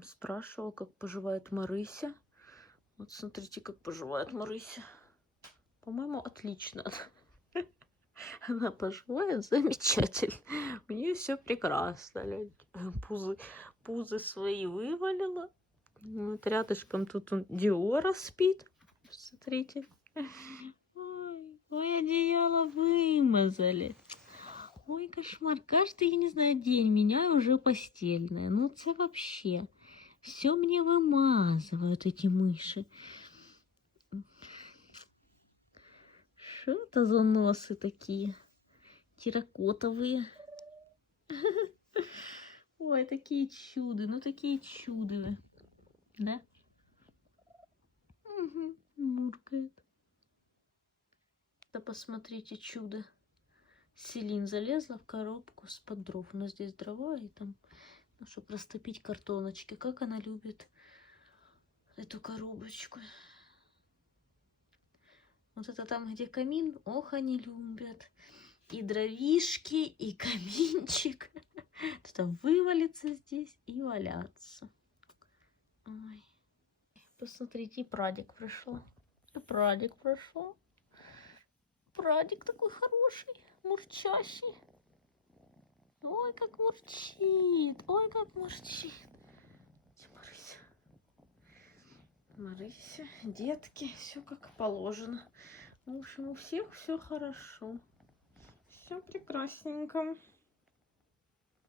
там спрашивал, как поживает Марыся. Вот смотрите, как поживает Марыся. По-моему, отлично. Она поживает замечательно. У нее все прекрасно. Пузы свои вывалила. Вот рядышком тут Диора спит. Смотрите. Ой, одеяло вымазали. Ой, кошмар. Каждый, я не знаю, день меняю уже постельное. Ну, это вообще. Все мне вымазывают эти мыши. Что это за носы такие? Терракотовые. Ой, такие чуды. Ну, такие чуды. Да? Угу, муркает. Да посмотрите, чудо. Селин залезла в коробку с-под дров. У нас здесь дрова, и там, ну, чтобы растопить картоночки. Как она любит эту коробочку. Вот это там, где камин, ох, они любят. И дровишки, и каминчик. Это вывалиться здесь и валяться. Ой. Посмотрите, и Прадик пришел. И Прадик пришел. Прадик такой хороший, мурчащий. Ой, как мурчит. Ой, как мурчит. Марыся. Марыся, детки, все как положено. В общем, у всех все хорошо. Все прекрасненько.